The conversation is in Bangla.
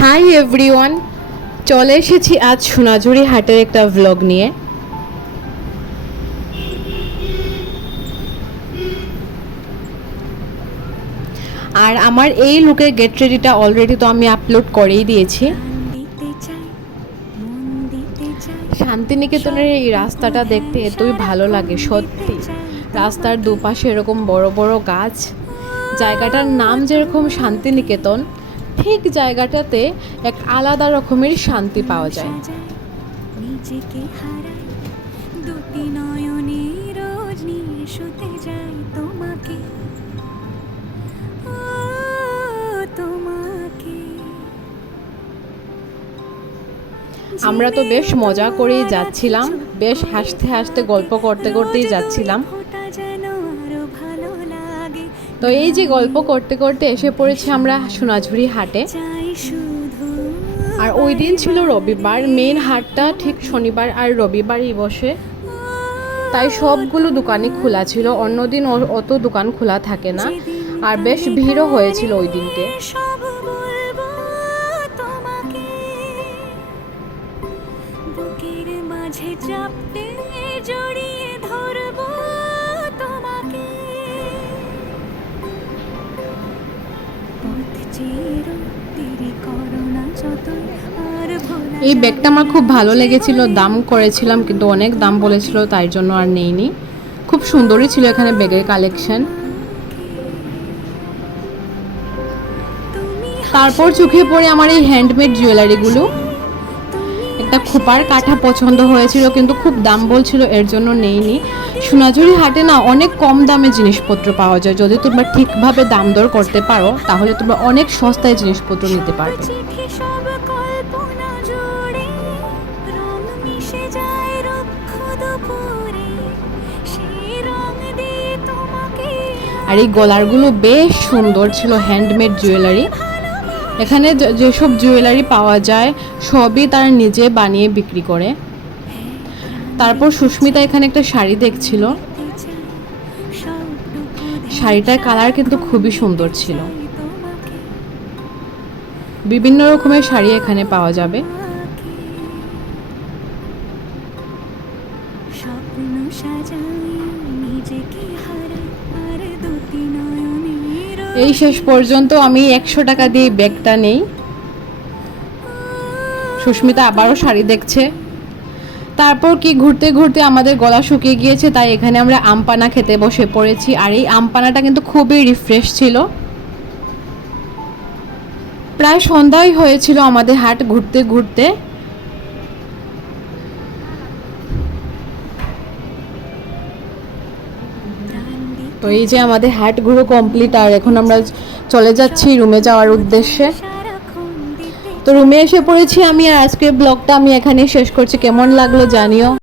হাই এভরিওয়ান, চলে এসেছি আজ সোনাঝুরি হাটের একটা ভ্লগ নিয়ে। আর আমার এই লুকের গেট রেডিটা অলরেডি তো আমি আপলোড করেই দিয়েছি। শান্তিনিকেতনের এই রাস্তাটা দেখতে এতই ভালো লাগে সত্যি। রাস্তার দুপাশে এরকম বড় বড় গাছ, জায়গাটার নাম যেরকম শান্তিনিকেতন, ঠিক জায়গাটাতে এক আলাদা রকমের শান্তি পাওয়া যায়। নিজেকে হারাই দুটি নয়নে রোজ নিয়ে শুতে যাই তোমাকে, তোমাকে। আমরা তো বেশ মজা করেই যাচ্ছিলাম, বেশ হাসতে হাসতে গল্প করতে করতেই যাচ্ছিলাম। তো এই যে গল্প করতে করতে এসে পড়েছি আমরা সোনাঝুরি হাটে। আর ওই দিন ছিল রবিবার, মেইন হাটটা ঠিক শনিবার আর রবিবারই বসে, তাই সবগুলো দোকানই খোলা ছিল। অন্যদিন অত দোকান খোলা থাকে না, আর বেশ ভিড়ও হয়েছিল ওই দিনকে। এই ব্যাগটা আমার খুব ভালো লেগেছিল, দাম করেছিলাম কিন্তু অনেক দাম বলেছিল, তাই জন্য আর নেইনি। খুব সুন্দরই ছিল এখানে ব্যাগের কালেকশন। তারপর চোখে পড়ে আমার এই হ্যান্ডমেড জুয়েলারিগুলো। একটা খোপার কাঠা পছন্দ হয়েছিল কিন্তু খুব দাম বলছিল, এর জন্য নেইনি। সোনাঝুরি হাটে না অনেক কম দামে জিনিসপত্র পাওয়া যায়, যদি তোমরা ঠিকভাবে দাম দর করতে পারো তাহলে তোমরা অনেক সস্তায় জিনিসপত্র নিতে পারবে। আর এই গলারগুলো বেশ সুন্দর ছিল, হ্যান্ডমেড জুয়েলারি। এখানে যেসব জুয়েলারি পাওয়া যায় সবই তারা নিজে বানিয়ে বিক্রি করে। তারপর সুস্মিতা এখানে একটা শাড়ি দেখছিল, শাড়িটার কালার কিন্তু খুবই সুন্দর ছিল। বিভিন্ন রকমের শাড়ি এখানে পাওয়া যাবে। এই শেষ পর্যন্ত আমি 100 টাকা দিয়ে ব্যাগটা নেই। সুস্মিতা আবারও শাড়ি দেখছে। তারপর কি ঘুরতে ঘুরতে আমাদের গলা শুকিয়ে গিয়েছে, তাই এখানে আমরা আমপানা খেতে বসে পড়েছি। আর এই আমপানাটা কিন্তু খুবই রিফ্রেশ ছিল। প্রায় সন্ধ্যাই হয়েছিল আমাদের হাট ঘুরতে ঘুরতে। তো এই যে আমাদের হাট ঘুরো কমপ্লিট, আর এখন আমরা চলে যাচ্ছি রুমে যাওয়ার উদ্দেশ্যে। তো রুমে এসে পড়েছি আমি, আর আজকের ব্লগটা আমি এখানে শেষ করছি। কেমন লাগলো জানিও।